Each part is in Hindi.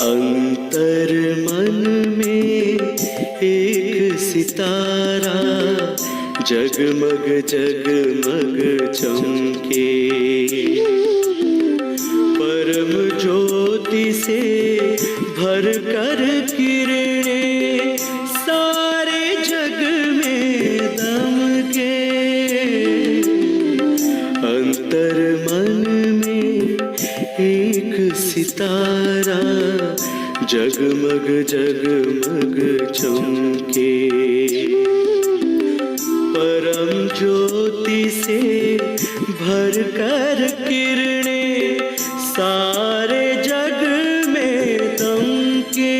अंतर मन में एक सितारा जगमग जगमग चमके। परम ज्योति से भर कर किरणें सारे जग में दमके। अंतर मन में एक सितारा जगमग जगमग चमके। परम ज्योति से भर कर किरणें सारे जग में दमके।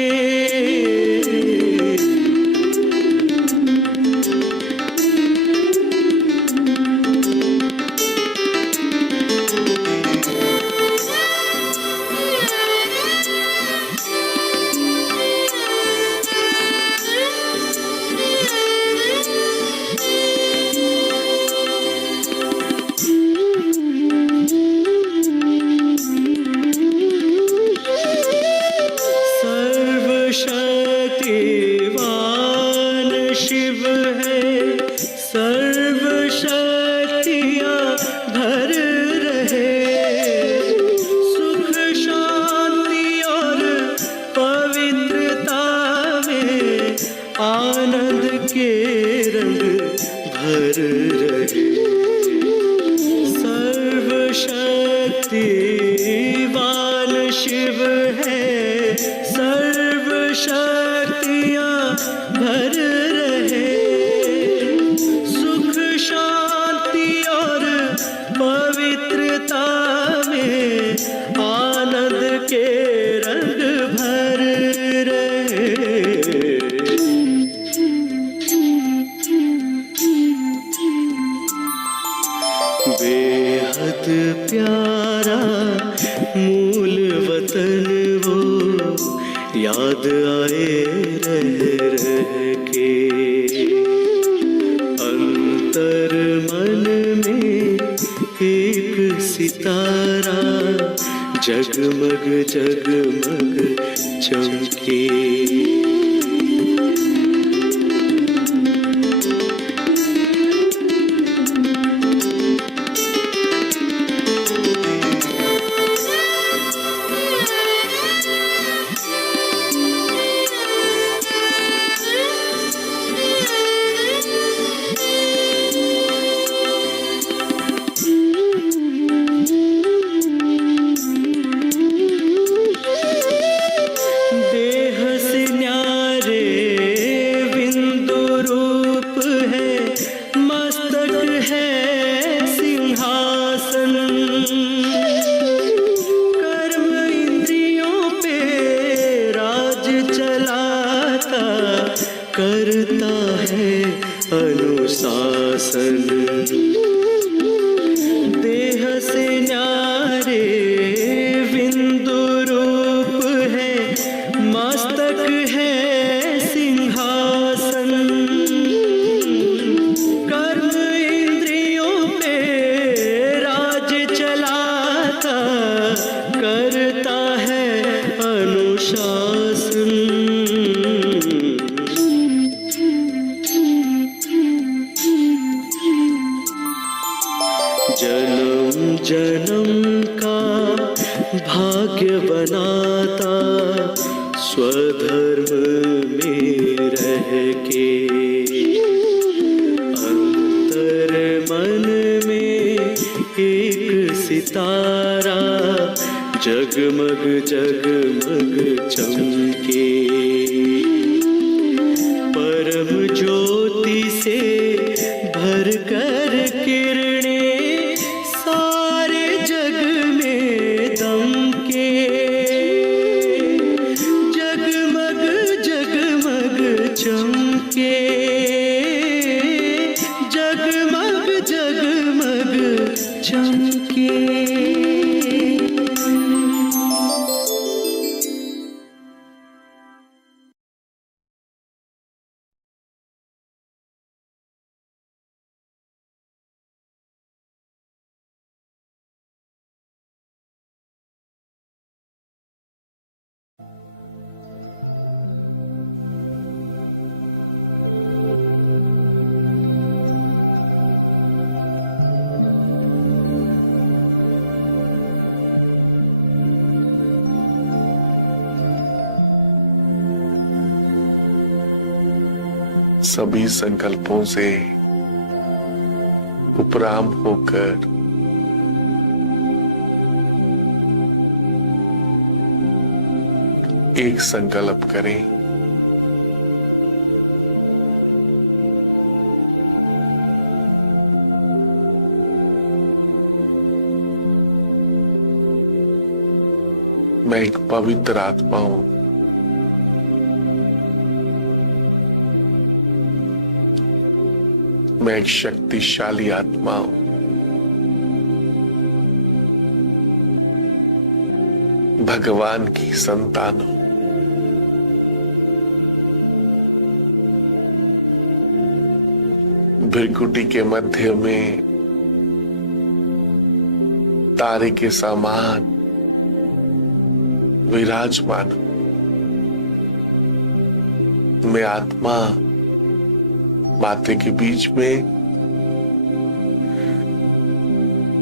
सर्वशक्तिवान शिव है, सर्व शक्तियाँ भर रहे। सुख शांति और पवित्रता में आनंद के रंग भर रहे। सर्वशक्तिवान शिव है, सर्व शक्तियाँ भर रहे। सुख शांति और पवित्रता में आनंद के रंग भर रहे। बेहद प्यारा मूल वतन वो याद आए रह रह के। अंतर मन में एक सितारा जगमग जगमग चमके। करता है अनुशासन। देह से न्यारे बिंदु रूप है, मस्तक है सिंहासन। कर्म इंद्रियों पे राज चलाता, करता है अनुशासन। जन्म जन्म का भाग्य बनाता, स्वधर्म में रह के। अंतर मन में एक सितारा जगमग जगमग चमके। परम ज्योति से भर कर किरणें सारे जग में दमके। जगमग जगमग चमके, जगमग जगमग चमके। सभी संकल्पों से उपराम होकर एक संकल्प करें। मैं एक पवित्र आत्मा हूं। मैं एक शक्तिशाली आत्मा हूं। भगवान की संतान हूं। भृकुटी के मध्य में तारे के समान विराजमान। मैं आत्मा माथे के बीच में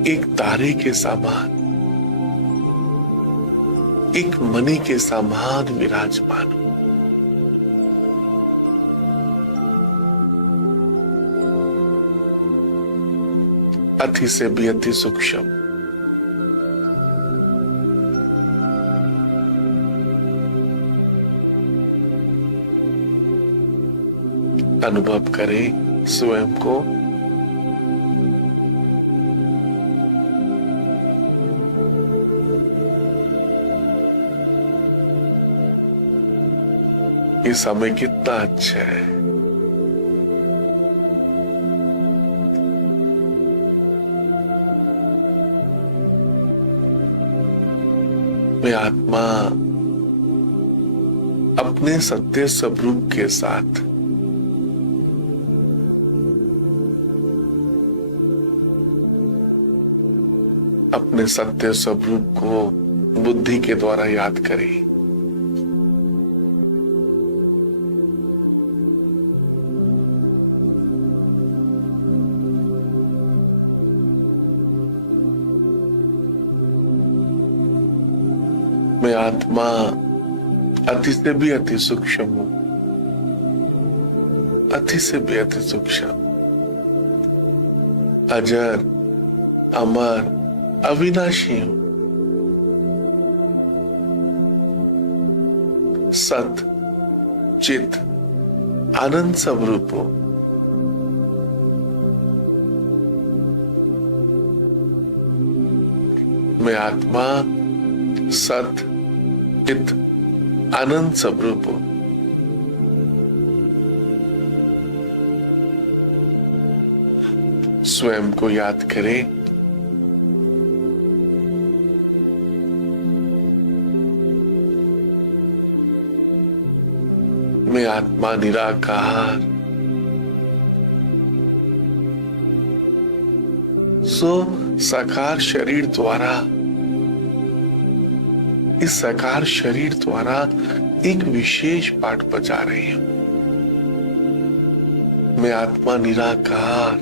एक तारे के समान, एक मणि के समान विराजमान। अति से भी अति सूक्ष्म। अनुभव करें स्वयं को। ये समय कितना अच्छा है। मैं आत्मा अपने सत्य स्वरूप के साथ अपने सत्य स्वरूप को बुद्धि के द्वारा याद करें। मैं आत्मा अति से भी अति सूक्ष्म हूं। अति से भी अति सूक्ष्म, अजर, अमर, अविनाशी हूं। सत, चित, आनंद स्वरूप हूं। मैं आत्मा सत, चित, आनंद स्वरूप हूं। स्वयं को याद करें। मैं आत्मा निराकार, सो साकार शरीर द्वारा, इस साकार शरीर द्वारा एक विशेष पाठ बजा रही हूं। मैं आत्मा निराकार,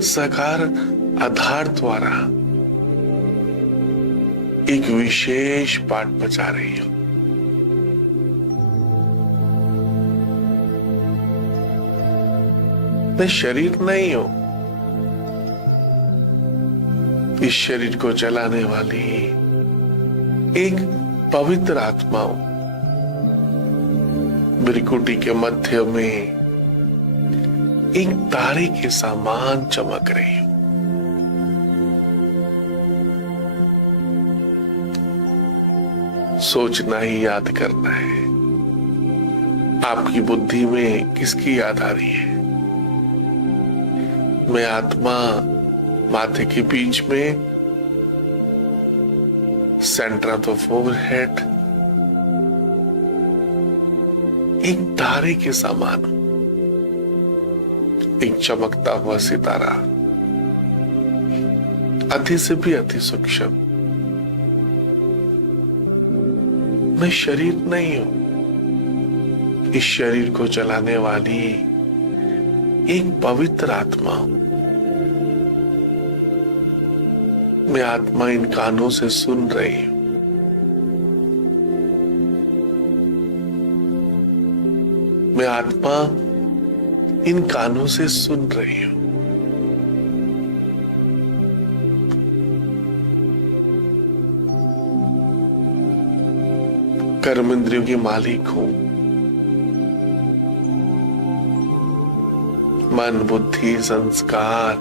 साकार आधार द्वारा एक विशेष पाठ बजा रही हूं। मैं शरीर नहीं हूं। इस शरीर को चलाने वाली एक पवित्र आत्मा हूं। भृकुटी के मध्य में एक तारे के समान चमक रही हूं। सोचना ही याद करना है। आपकी बुद्धि में किसकी याद आ रही है? मैं आत्मा माथे के बीच में, सेंटर ऑफ द फोरहेड, एक तारे के समान हूं। एक चमकता हुआ सितारा, अति से भी अति सूक्ष्म। मैं शरीर नहीं हूं। इस शरीर को चलाने वाली एक पवित्र आत्मा हूं। मैं आत्मा इन कानों से सुन रही हूं। मैं आत्मा इन कानों से सुन रही हूं। कर्म इंद्रियों की मालिक हूं। मन, बुद्धि, संस्कार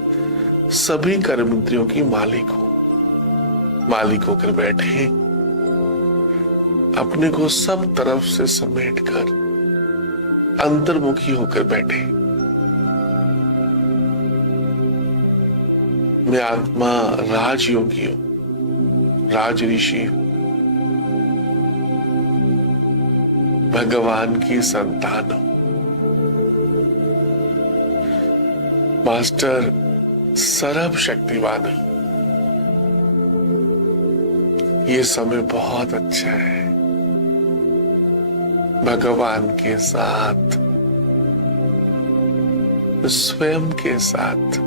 सभी कर्म इंद्रियों की मालिक हूं। मालिक होकर बैठे, अपने को सब तरफ से समेटकर अंतर्मुखी होकर बैठे। मैं आत्मा राजयोगी हूं, राज ऋषि हूं, भगवान की संतान हूं। मास्टर सर्वशक्तिवान हूं। ये समय बहुत अच्छा है भगवान के साथ, स्वयं के साथ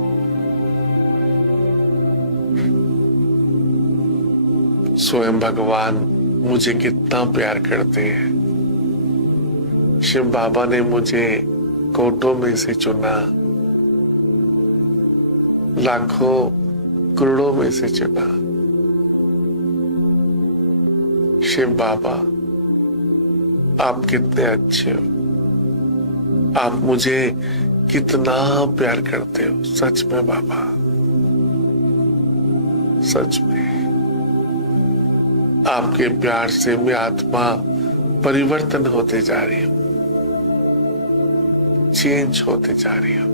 स्वयं भगवान मुझे कितना प्यार करते हैं। शिव बाबा ने मुझे कोटों में से चुना, लाखों करोड़ों में से चुना। शिव बाबा आप कितने अच्छे हो, आप मुझे कितना प्यार करते हो। सच में बाबा, सच में आपके प्यार से मैं आत्मा परिवर्तन होते जा रही हूं, चेंज होते जा रही हूं,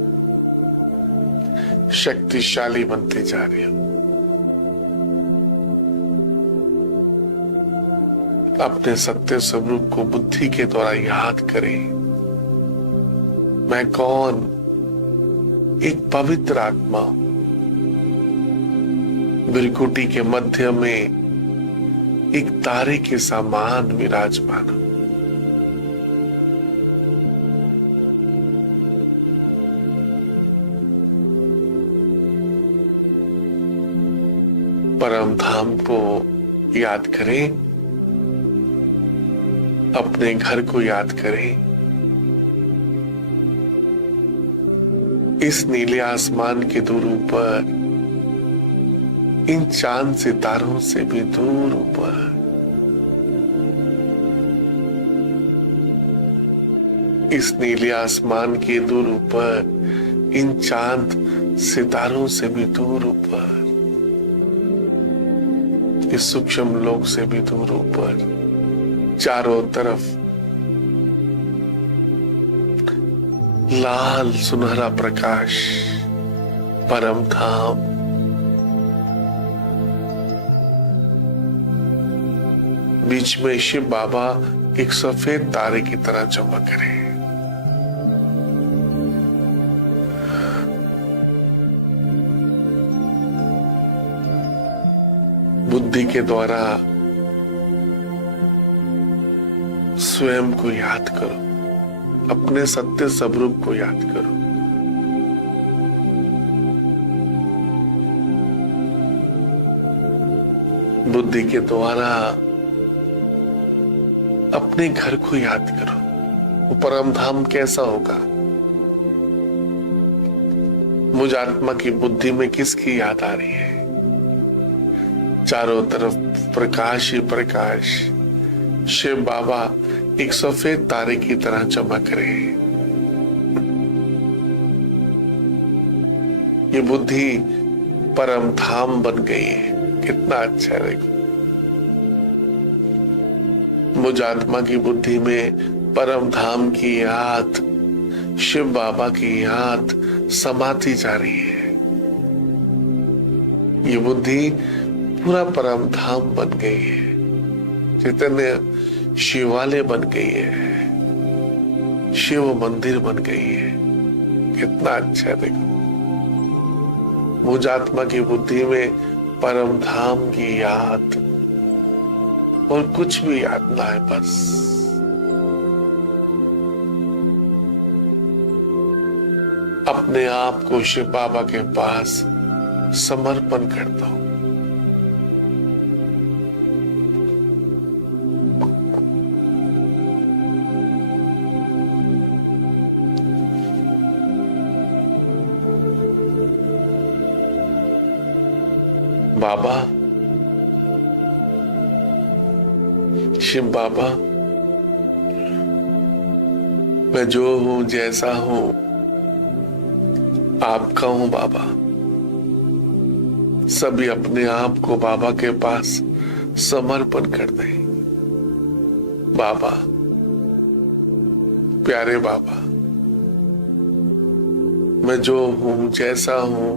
शक्तिशाली बनते जा रही हूं। अपने सत्य स्वरूप को बुद्धि के द्वारा याद करें। मैं कौन? एक पवित्र आत्मा, बिरकुटी के मध्य में एक तारे के समान विराजमान हूं। परम धाम को याद करें, अपने घर को याद करें। इस नीले आसमान के दूर ऊपर, इन चांद सितारों से भी दूर ऊपर, इस नीले आसमान के दूर ऊपर, इन चांद सितारों से भी दूर ऊपर, इस सूक्ष्म लोक से भी दूर ऊपर, चारों तरफ लाल सुनहरा प्रकाश, परम धाम। बीच में शिव बाबा एक सफेद तारे की तरह चमक रहे हैं। बुद्धि के द्वारा स्वयं को याद करो, अपने सत्य स्वरूप को याद करो। बुद्धि के द्वारा अपने घर को याद करो। वो परम धाम कैसा होगा? मुझ आत्मा की बुद्धि में किसकी याद आ रही है? चारों तरफ प्रकाश ही प्रकाश, शिव बाबा एक सफेद तारे की तरह चमक रहे हैं। ये बुद्धि परम धाम बन गई है। कितना अच्छा है। देखो, मुझ आत्मा की बुद्धि में परम धाम की याद, शिव बाबा की याद समाती जा रही है। ये बुद्धि पूरा परम धाम बन गई है। चैतन्य शिवालय बन गई है, शिव मंदिर बन गई है। कितना अच्छा है। देखो, मुझ आत्मा की बुद्धि में परम धाम की याद और कुछ भी याद ना है। बस अपने आप को शिव बाबा के पास समर्पण कर दो। बाबा, शिव बाबा, मैं जो हूं, जैसा हूं, आपका हूं बाबा। सभी अपने आप को बाबा के पास समर्पण कर दें। बाबा, प्यारे बाबा, मैं जो हूं, जैसा हूं,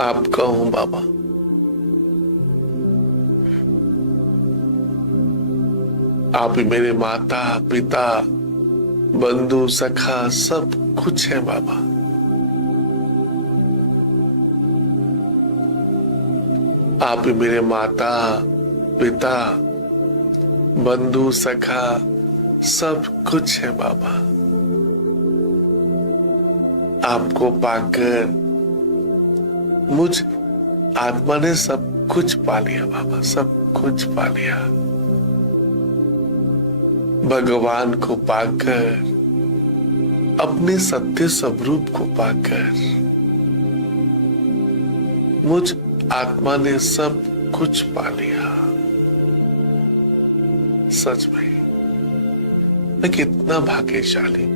आपका हूं बाबा। आप ही मेरे माता पिता, बंधु सखा सब कुछ है बाबा। आप ही मेरे माता पिता, बंधु सखा सब कुछ है बाबा। आपको पाकर मुझ आत्मा ने सब कुछ पा लिया बाबा, सब कुछ पा लिया। भगवान को पाकर, अपने सत्य स्वरूप को पाकर मुझ आत्मा ने सब कुछ पा लिया। सच में मैं कितना भाग्यशाली।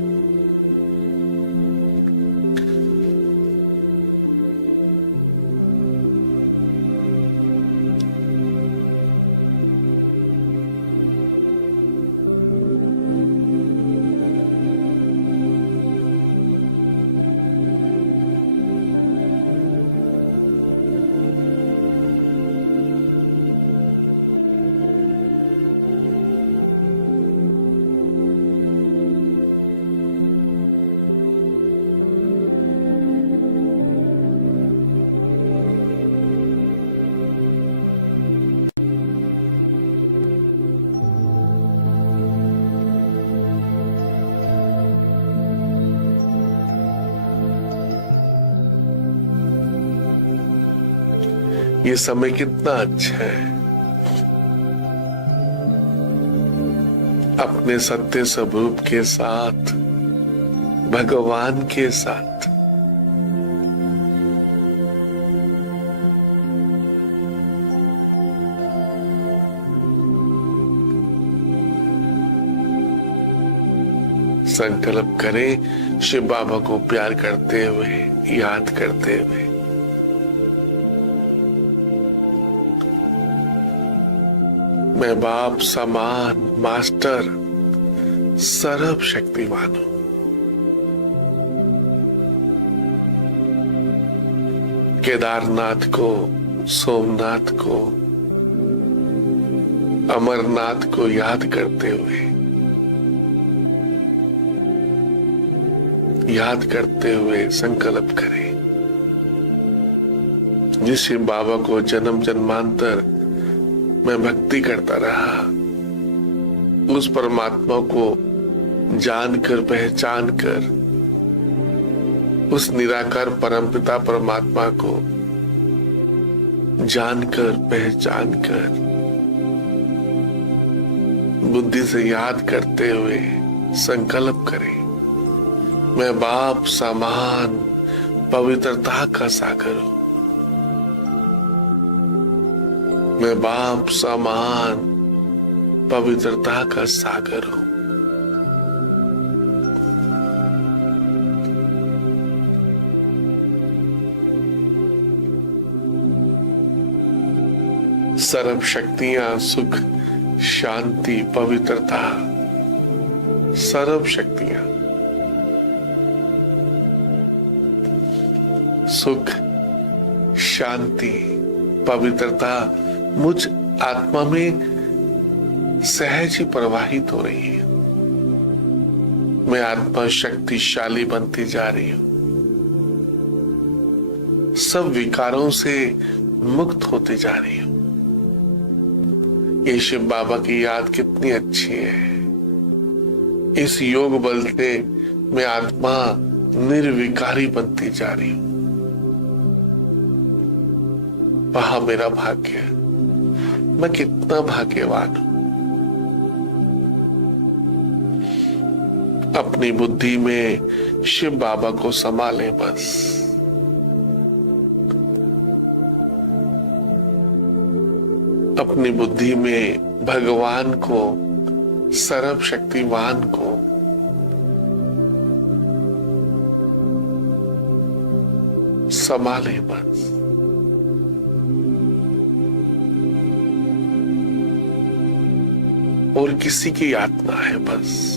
ये समय कितना अच्छा है, अपने सत्य स्वरूप के साथ, भगवान के साथ संकल्प करें, शिव बाबा को प्यार करते हुए, याद करते हुए। मैं बाप समान मास्टर सर्व शक्तिमान हूं। केदारनाथ को, सोमनाथ को, अमरनाथ को याद करते हुए, याद करते हुए संकल्प करें, जिस शिव बाबा को जन्म जन्मांतर मैं भक्ति करता रहा, उस परमात्मा को जानकर, पहचान कर, उस निराकार परमपिता परमात्मा को जानकर, पहचान कर, बुद्धि से याद करते हुए संकल्प करें, मैं बाप समान पवित्रता का सागर हूं। मैं बाप समान पवित्रता का सागर हूं। सर्व शक्तियां, सुख, शांति, पवित्रता, सर्व शक्तियां, सुख, शांति, पवित्रता मुझ आत्मा में सहज ही प्रवाहित हो रही है। मैं आत्मा शक्तिशाली बनती जा रही हूं, सब विकारों से मुक्त होती जा रही हूं। ये शिव बाबा की याद कितनी अच्छी है। इस योग बल से मैं आत्मा निर्विकारी बनती जा रही हूं। वहां मेरा भाग्य, मैं कितना भाग्यवान हूं। अपनी बुद्धि में शिव बाबा को संभालें बस। अपनी बुद्धि में भगवान को, सर्वशक्तिमान को संभाले बस। और किसी की यातना है बस।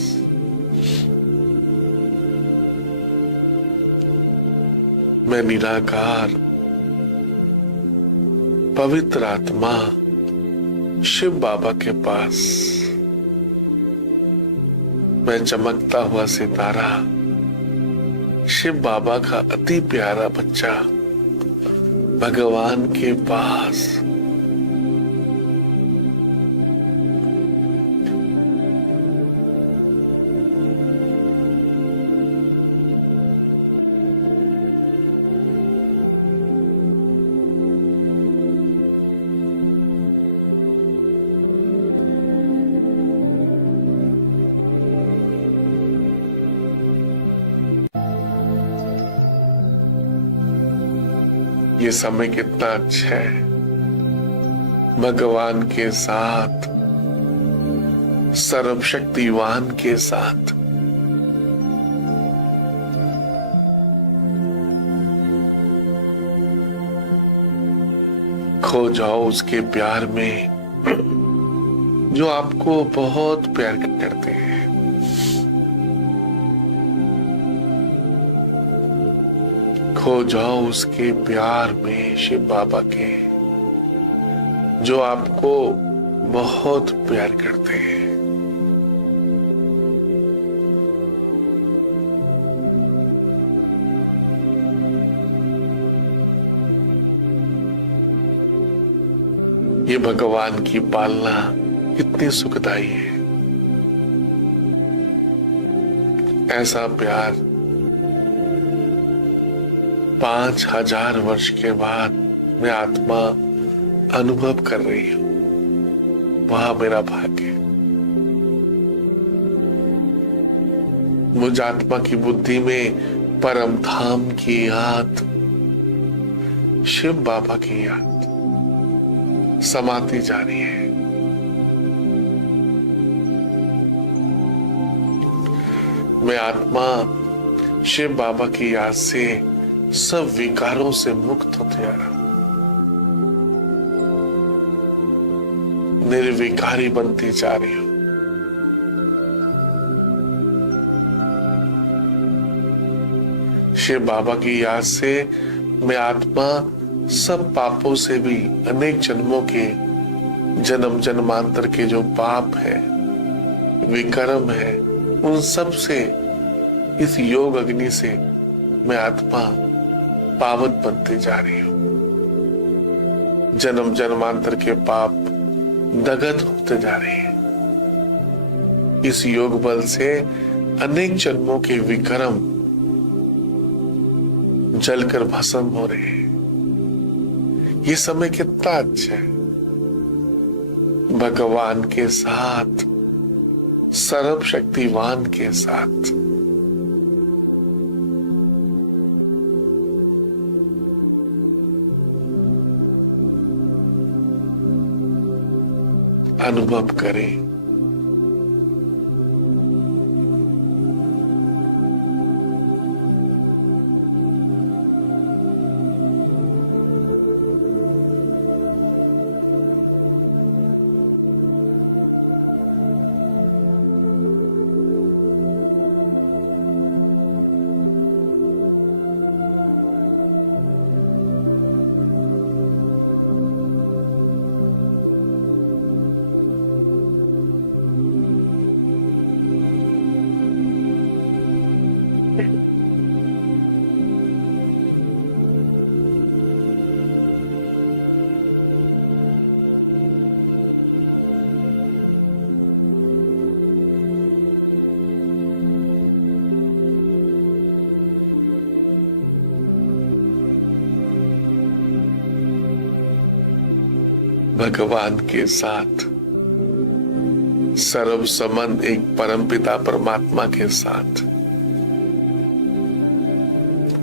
मैं निराकार पवित्र आत्मा शिव बाबा के पास, मैं चमकता हुआ सितारा, शिव बाबा का अति प्यारा बच्चा भगवान के पास, ये समय कितना अच्छा है भगवान के साथ, सर्वशक्तिवान के साथ। खो जाओ उसके प्यार में जो आपको बहुत प्यार करते हैं। खो जाओ उसके प्यार में शिव बाबा के, जो आपको बहुत प्यार करते हैं। ये भगवान की पालना कितनी सुखदाई है। ऐसा प्यार 5000 वर्ष के बाद मैं आत्मा अनुभव कर रही हूं। वह मेरा भाग्य। मुझ आत्मा की बुद्धि में परम धाम की याद, शिव बाबा की याद समाती जा रही है। मैं आत्मा शिव बाबा की याद से सब विकारों से मुक्त होते जा रहा, निर्विकारी बनती जा रही हूं। शिव बाबा की याद से मैं आत्मा सब पापों से भी, अनेक जन्मों के, जन्म जन्मांतर के जो पाप है, विकर्म है, उन सब से, इस योग अग्नि से मैं आत्मा पावन बनती जा रही हूं। जन्म जन्मांतर के पाप दगत होते जा रहे हैं। इस योग बल से अनेक जन्मों के विकर्म जलकर भस्म हो रहे हैं। ये समय कितना अच्छा है भगवान के साथ, सर्वशक्तिवान के साथ। अनुभव करें। भगवान के साथ, सर्व संबंध एक परमपिता परमात्मा के साथ,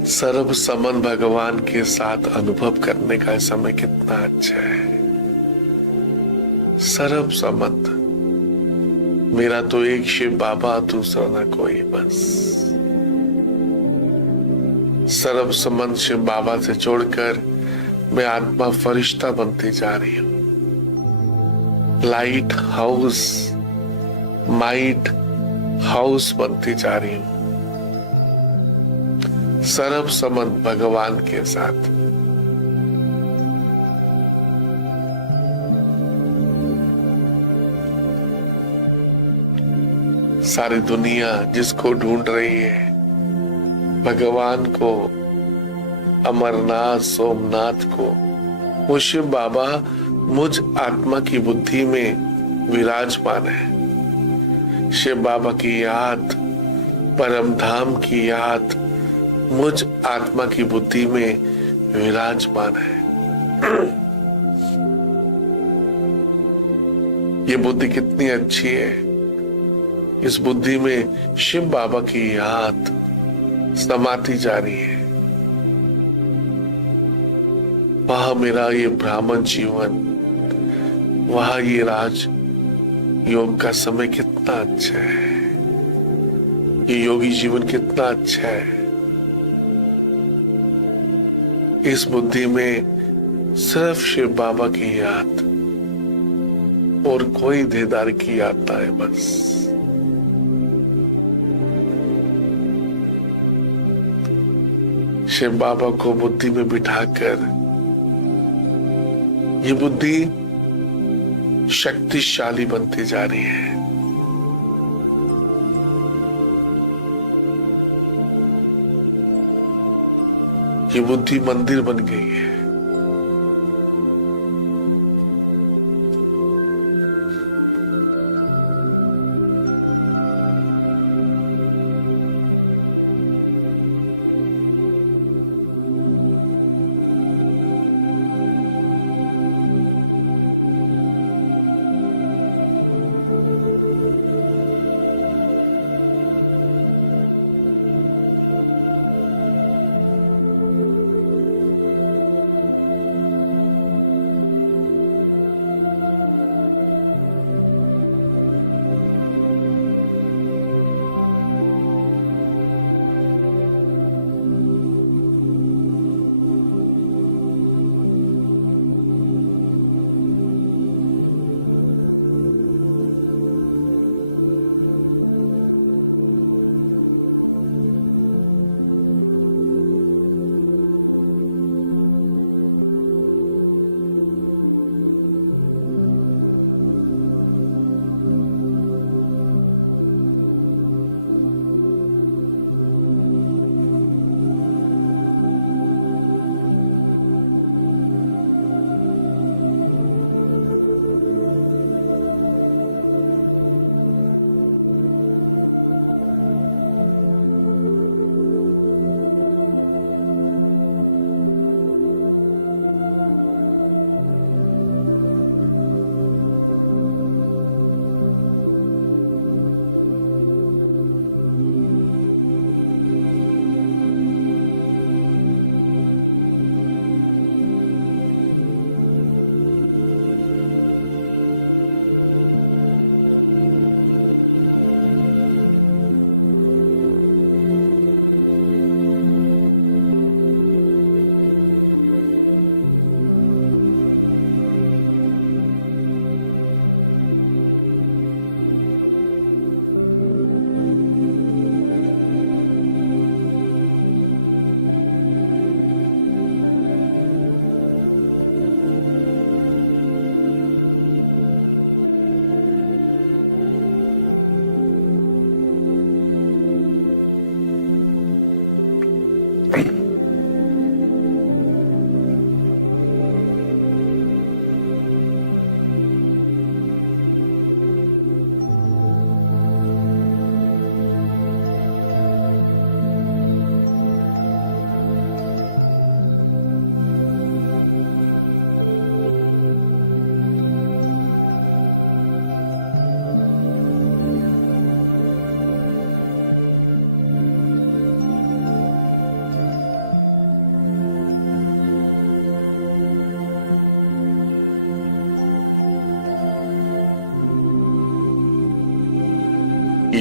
सर्व संबंध भगवान के साथ अनुभव करने का समय कितना अच्छा है। सर्व संबंध, मेरा तो एक शिव बाबा, दूसरा न कोई बस। सर्व संबंध शिव बाबा से जोड़कर मैं आत्मा फरिश्ता बनती जा रही हूं। लाइट हाउस, माइट हाउस बनती जा रही हूं, सर्व संबंध भगवान के साथ। सारी दुनिया जिसको ढूंढ रही है, भगवान को, अमरनाथ, सोमनाथ को, वो शिव बाबा मुझ आत्मा की बुद्धि में विराजमान है। शिव बाबा की याद, परम धाम की याद मुझ आत्मा की बुद्धि में विराजमान है। ये बुद्धि कितनी अच्छी है। इस बुद्धि में शिव बाबा की याद समाती जा रही है। वहां मेरा ये ब्राह्मण जीवन, वहां ये राज योग का समय कितना अच्छा है, ये योगी जीवन कितना अच्छा है। इस बुद्धि में सिर्फ शिव बाबा की याद और कोई देदार की याद ना है बस। शिव बाबा को बुद्धि में बिठाकर ये बुद्धि शक्तिशाली बनती जा रही है। ये बुद्धि मंदिर बन गई है।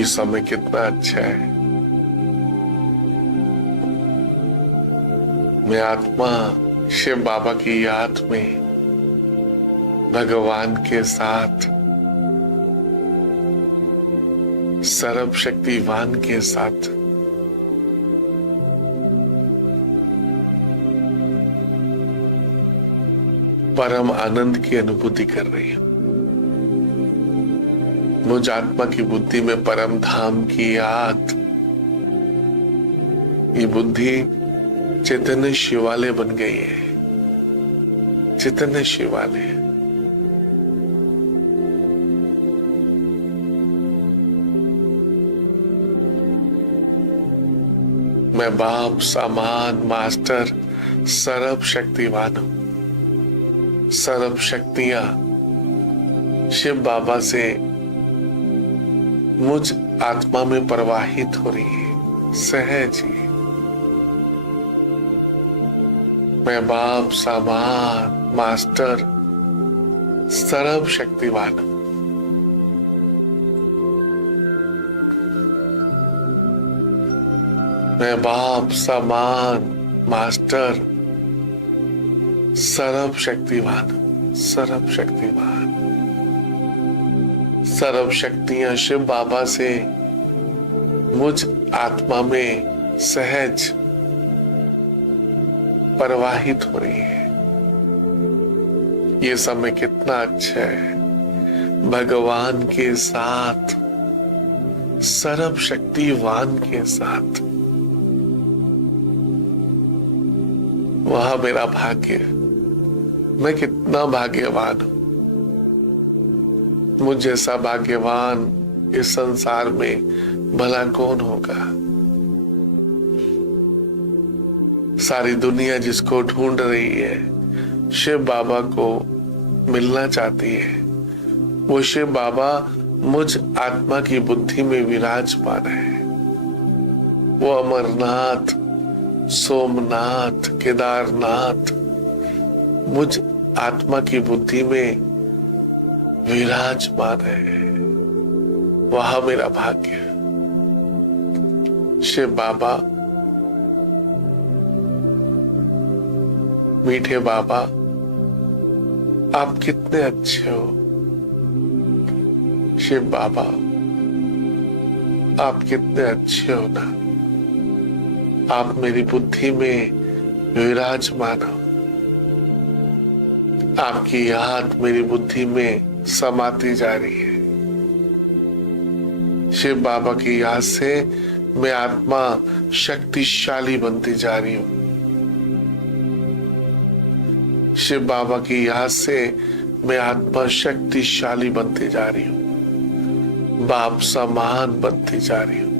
समय कितना अच्छा है। मैं आत्मा शिव बाबा की याद में भगवान के साथ, सर्वशक्तिवान के साथ परम आनंद की अनुभूति कर रही हूं। मुझ आत्मा की बुद्धि में परम धाम की याद, ये बुद्धि चैतन्य शिवालय बन गई है। चैतन्य शिवालय मैं बाप, सामान, मास्टर, सर्व शक्तिवान हूं। सर्व शक्तियां शिव बाबा से मुझ आत्मा में प्रवाहित हो रही है सहज ही। मैं बाप, सामान, मास्टर, सर्व शक्तिवान हूं। मैं बाप, सामान, मास्टर, सर्व शक्तिवान, सर्व शक्तिवान। सर्व शक्तियां शिव बाबा से मुझ आत्मा में सहज प्रवाहित हो रही है। ये समय कितना अच्छा है। भगवान के साथ, सर्व शक्तिवान के साथ, वह मेरा भाग्य। मैं कितना भाग्यवान हूं। मुझ जैसा भाग्यवान इस संसार में भला कौन होगा। सारी दुनिया जिसको ढूंढ रही है, शिव बाबा को मिलना चाहती है, वो शिव बाबा मुझ आत्मा की बुद्धि में विराजमान है। वो अमरनाथ, सोमनाथ, केदारनाथ मुझ आत्मा की बुद्धि में विराजमान है। वह मेरा भाग्य। शिव बाबा, मीठे बाबा, आप कितने अच्छे हो। शिव बाबा, आप कितने अच्छे हो ना। आप मेरी बुद्धि में विराजमान हो। आपकी याद मेरी बुद्धि में समाती जा रही है। शिव बाबा की याद से मैं आत्मा शक्तिशाली बनती जा रही हूं। शिव बाबा की याद से मैं आत्मा शक्तिशाली बनती जा रही हूं। बाप समान बनती जा रही हूं।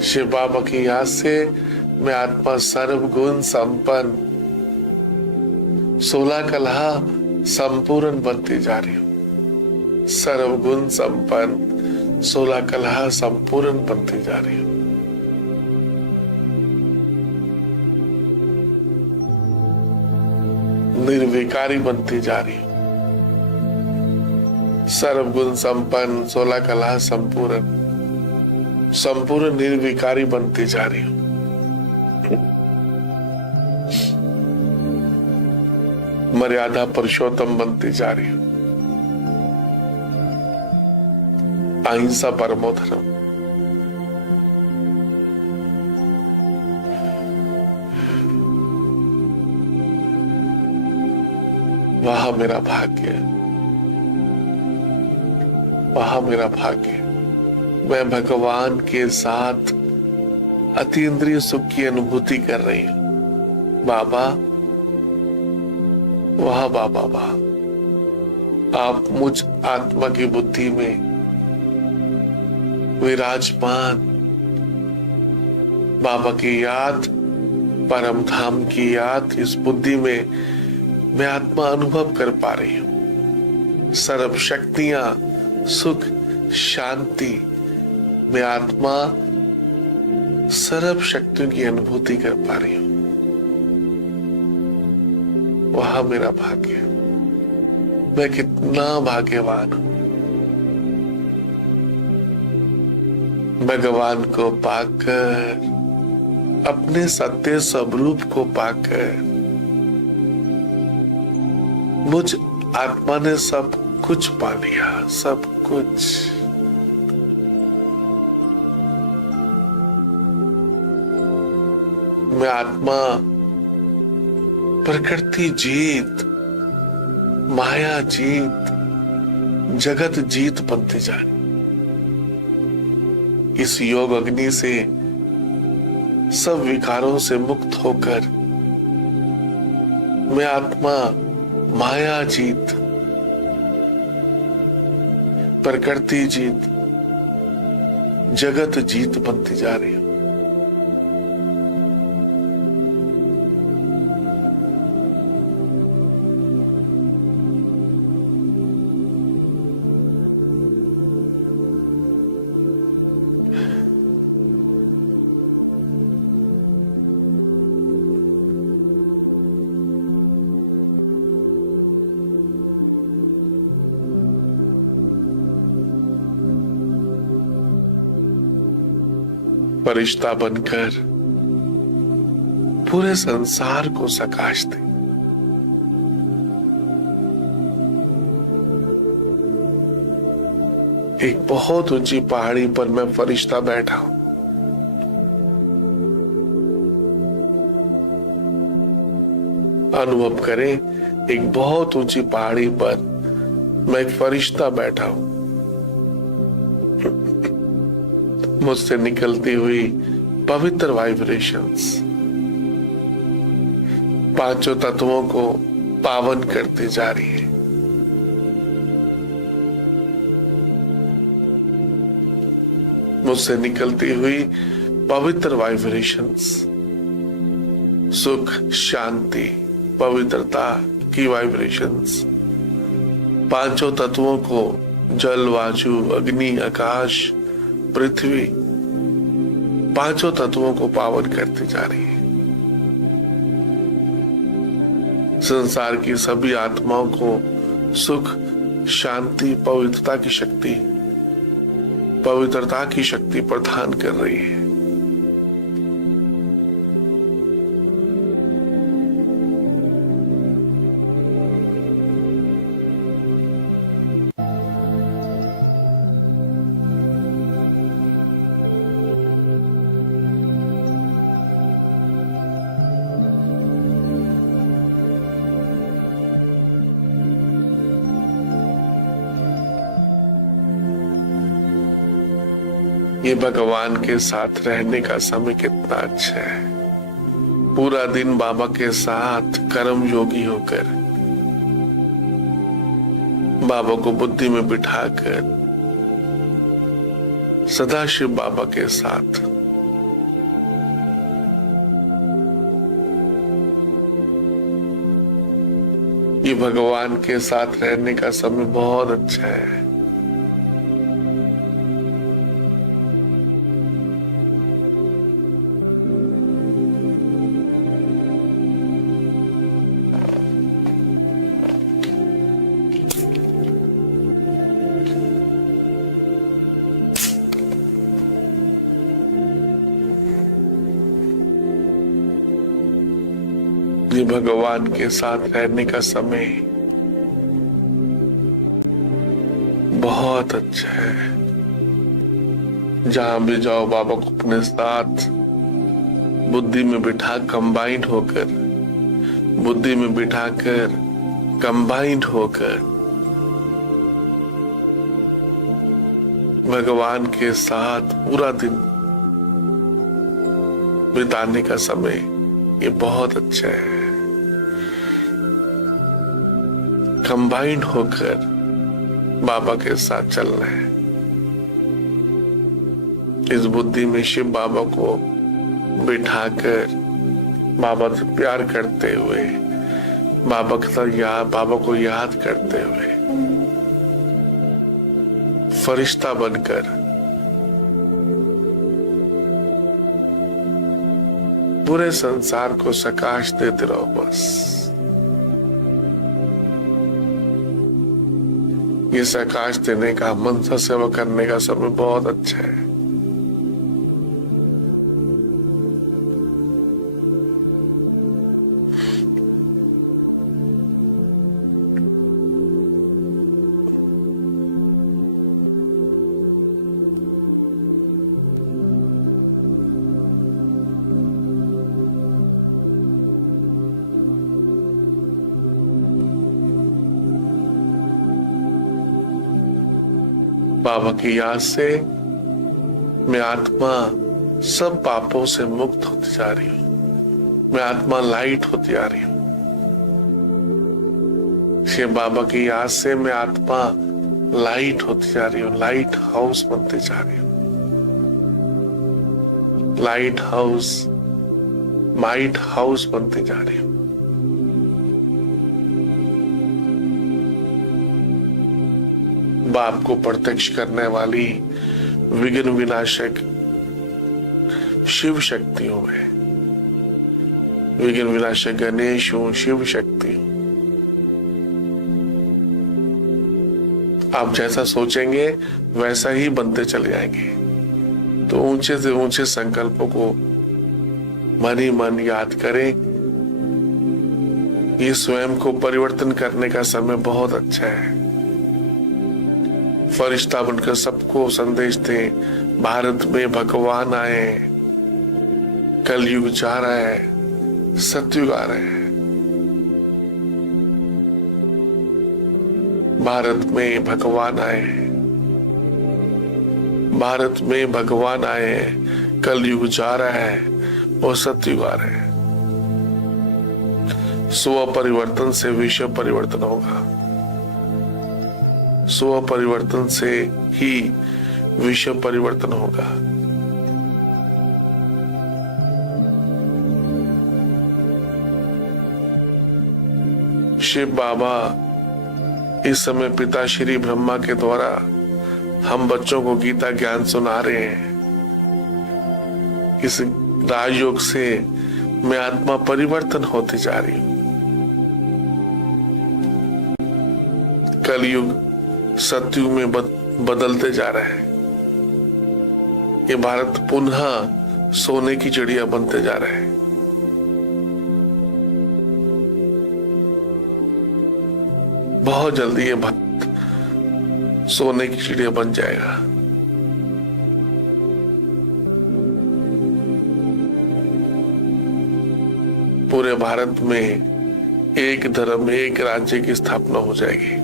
शिव बाबा की याद से मैं आत्मा सर्वगुण संपन्न, 16 कला संपूर्ण बनती जा रही हूं। सर्वगुण संपन्न, 16 कला संपूर्ण बनती जा रही हूं। निर्विकारी बनती जा रही हूं। सर्वगुण संपन्न, 16 कला संपूर्ण, संपूर्ण निर्विकारी बनती जा रही हूं। मर्यादा पुरुषोत्तम बनती जा रही हूं। अहिंसा परमो धर्म। वह मेरा भाग्य, वह मेरा भाग्य। मैं भगवान के साथ अतीन्द्रिय सुख की अनुभूति कर रही हूं। बाबा, वाह बाबा वाह, आप मुझ आत्मा की बुद्धि में विराजमान। बाबा की याद, परम धाम की याद इस बुद्धि में मैं आत्मा अनुभव कर पा रही हूं। सर्व शक्तियां, सुख, शांति, मैं आत्मा सर्व शक्तियों की अनुभूति कर पा रही हूं। वह मेरा भाग्य। मैं कितना भाग्यवान हूं। भगवान को पाकर, अपने सत्य स्वरूप को पाकर मुझ आत्मा ने सब कुछ पा लिया, सब कुछ। मैं आत्मा प्रकृति जीत, माया जीत, जगत जीत बनती जाए। इस योग अग्नि से सब विकारों से मुक्त होकर मैं आत्मा माया जीत, प्रकृति जीत, जगत जीत बनती जा रही हूं। फरिश्ता बनकर पूरे संसार को प्रकाश दे। एक बहुत ऊंची पहाड़ी पर मैं फरिश्ता बैठा हूं। अनुभव करें, एक बहुत ऊंची पहाड़ी पर मैं एक फरिश्ता बैठा हूं। मुझसे निकलती हुई पवित्र वाइब्रेशंस पांचों तत्वों को पावन करती जा रही है। मुझसे निकलती हुई पवित्र वाइब्रेशंस सुख, शांति, पवित्रता की वाइब्रेशंस पांचों तत्वों को, जल, वायु, अग्नि, आकाश, पृथ्वी, पांचों तत्वों को पावन करती जा रही है। संसार की सभी आत्माओं को सुख, शांति, पवित्रता की शक्ति प्रदान कर रही है। ये भगवान के साथ रहने का समय कितना अच्छा है। पूरा दिन बाबा के साथ कर्म योगी होकर, बाबा को बुद्धि में बिठाकर सदाशिव बाबा के साथ ये भगवान के साथ रहने का समय बहुत अच्छा है। ये भगवान के साथ रहने का समय बहुत अच्छा है। जहां भी जाओ बाबा को अपने साथ बुद्धि में बिठा कंबाइंड होकर, बुद्धि में बिठाकर कंबाइंड होकर भगवान के साथ पूरा दिन बिताने का समय ये बहुत अच्छा है। कंबाइंड होकर बाबा के साथ चलना है। इस बुद्धि में शिव बाबा को बिठाकर बाबा से प्यार करते हुए, बाबा के साथ बाबा को याद करते हुए फरिश्ता बनकर पूरे संसार को प्रकाश देते रहो। बस ये प्रकाश देने का, मनसा सेवा करने का समय बहुत अच्छा है। बाबा की याद से मैं आत्मा सब पापों से मुक्त होती जा रही हूँ। मैं आत्मा लाइट होती जा रही हूँ। शिव बाबा की याद से मैं आत्मा लाइट होती जा रही हूँ। लाइट हाउस बनती जा रही हूँ। लाइट हाउस, माइट हाउस बनती जा रही हूँ। बाप को प्रत्यक्ष करने वाली विघ्न विनाशक शिव शक्ति हूं मैं। विघ्न विनाशक गणेश हूं, शिव शक्ति हूं। आप जैसा सोचेंगे वैसा ही बनते चले जाएंगे। तो ऊंचे से ऊंचे संकल्पों को मन ही मन याद करें। ये स्वयं को परिवर्तन करने का समय बहुत अच्छा है। फरिश्ता बनकर सबको संदेश दे, भारत में भगवान आए, कलयुग जा रहा है, सतयुग आ रहे हैं। भारत में भगवान आए, भारत में भगवान आए, कलयुग जा रहा है और सतयुग आ रहे हैं। स्व परिवर्तन से विश्व परिवर्तन होगा। स्व परिवर्तन से ही विश्व परिवर्तन होगा। शिव बाबा इस समय पिता श्री ब्रह्मा के द्वारा हम बच्चों को गीता ज्ञान सुना रहे हैं। इस राजयोग से मैं आत्मा परिवर्तन होती जा रही हूं। कलयुग सतयुग में बदलते जा रहा है। ये भारत पुनः सोने की चिड़िया बनते जा रहा है। बहुत जल्दी ये भारत सोने की चिड़िया बन जाएगा। पूरे भारत में एक धर्म, एक राज्य की स्थापना हो जाएगी।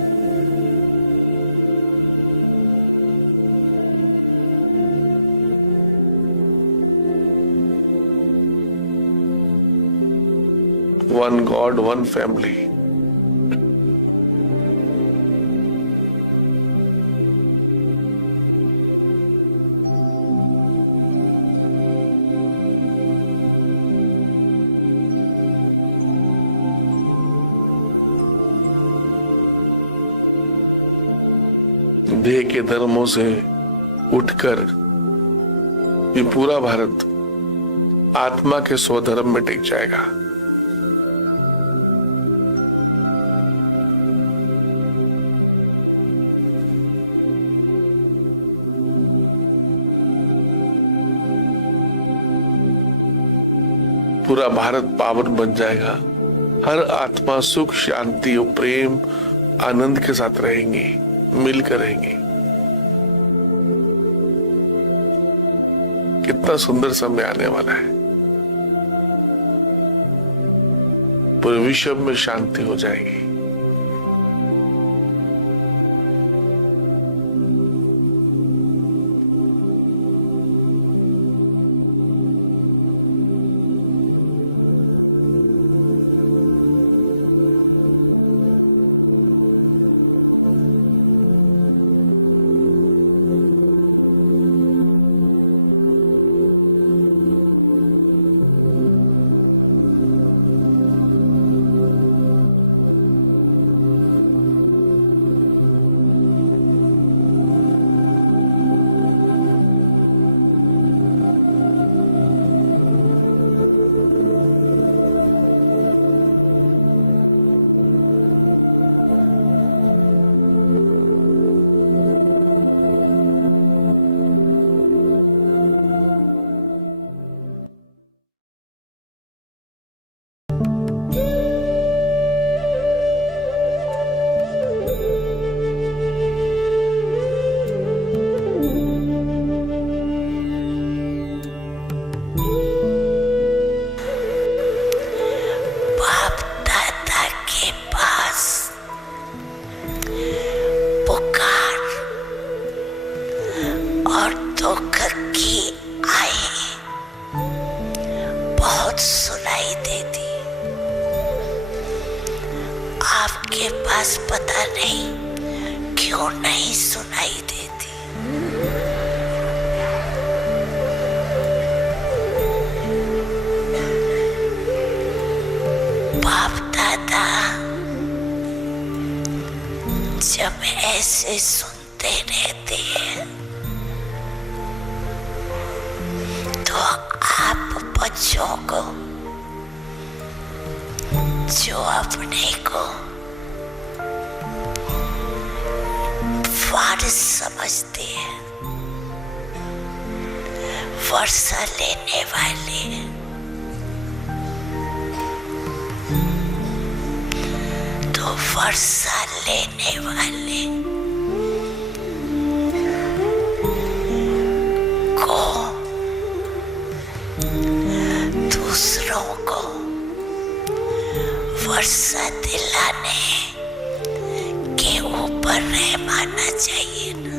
One God, one family. देह के धर्मों से उठकर ये पूरा भारत आत्मा के स्वधर्म में टिक जाएगा। पूरा भारत पावन बन जाएगा। हर आत्मा सुख, शांति और प्रेम, आनंद के साथ रहेंगी, मिलकर रहेंगी। कितना सुंदर समय आने वाला है। पूरे विश्व में शांति हो जाएगी। सुनाई देती। आपके पास पता नहीं क्यों नहीं सुनाई देती। बाप दादा जब ऐसे सुनते रहते हैं तो आप बच्चों को जो अपने को वारिस समझते हैं, वर्षा लेने वाले, तो वर्षा लेने वाले को दूसरों को वर्षा दिलाने के ऊपर रहम आना चाहिए ना।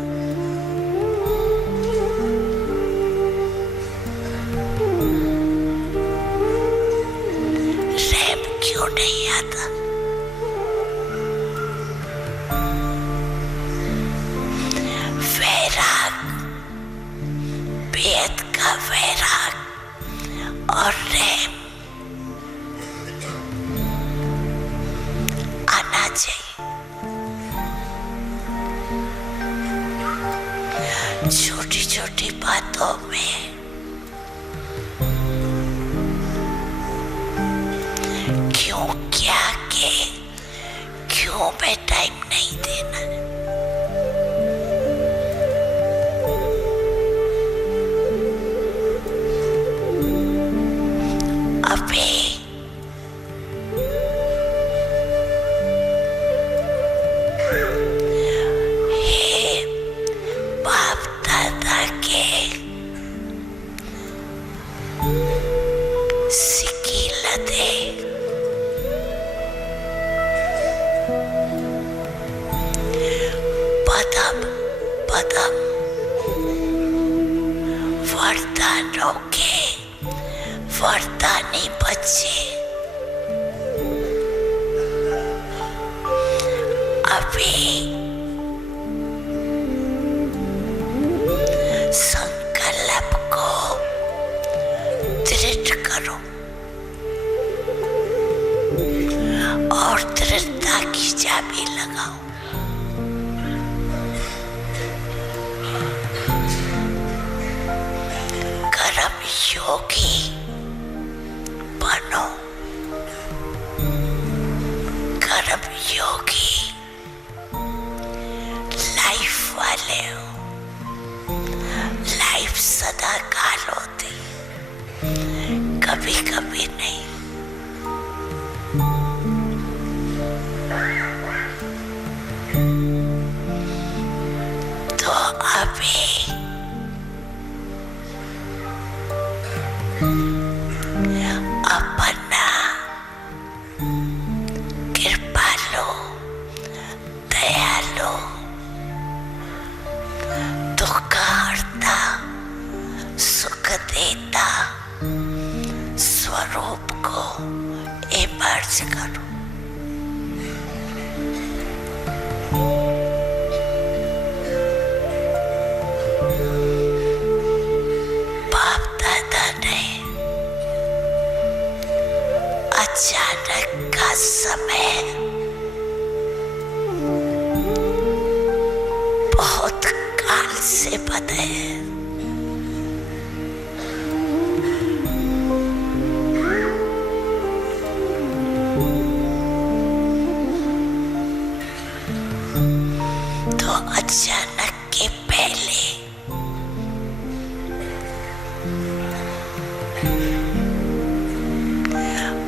रहम क्यों नहीं आता? वैराग, बेहद का वैराग और रहम आना चाहिए। छोटी छोटी बातों में क्यों क्या के क्यों में टाइम नहीं देना। अबे हे बाप दादा के सिकीलते पदम पदम वरदानों के वरदानी बच्चे अभी संकल्प को दृढ़ करो और दृढ़ता की चाबी लगाओ। कर्म योगी बनो, कर्म योगी लाइफ वाले हो। लाइफ सदा काल होती, कभी कभी नहीं। तो अभी अपना कृपालु दयालु दुख हरता सुख देता स्वरूप को इमर्ज करो। बाप दादा ने अचानक का समय बहुत काल से पता है। तो अचानक के पहले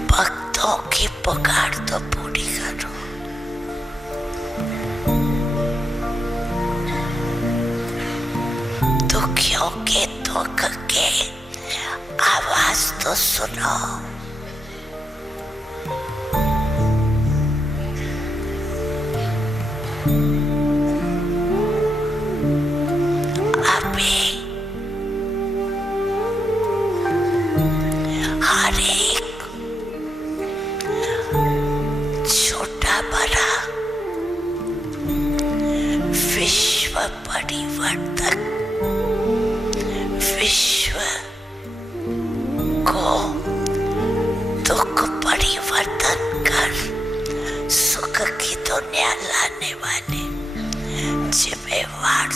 भक्तों की पुकार तो पूरी करो। दुखियों के दुख के आवाज तो सुनो। अभी हर एक राज्य में वार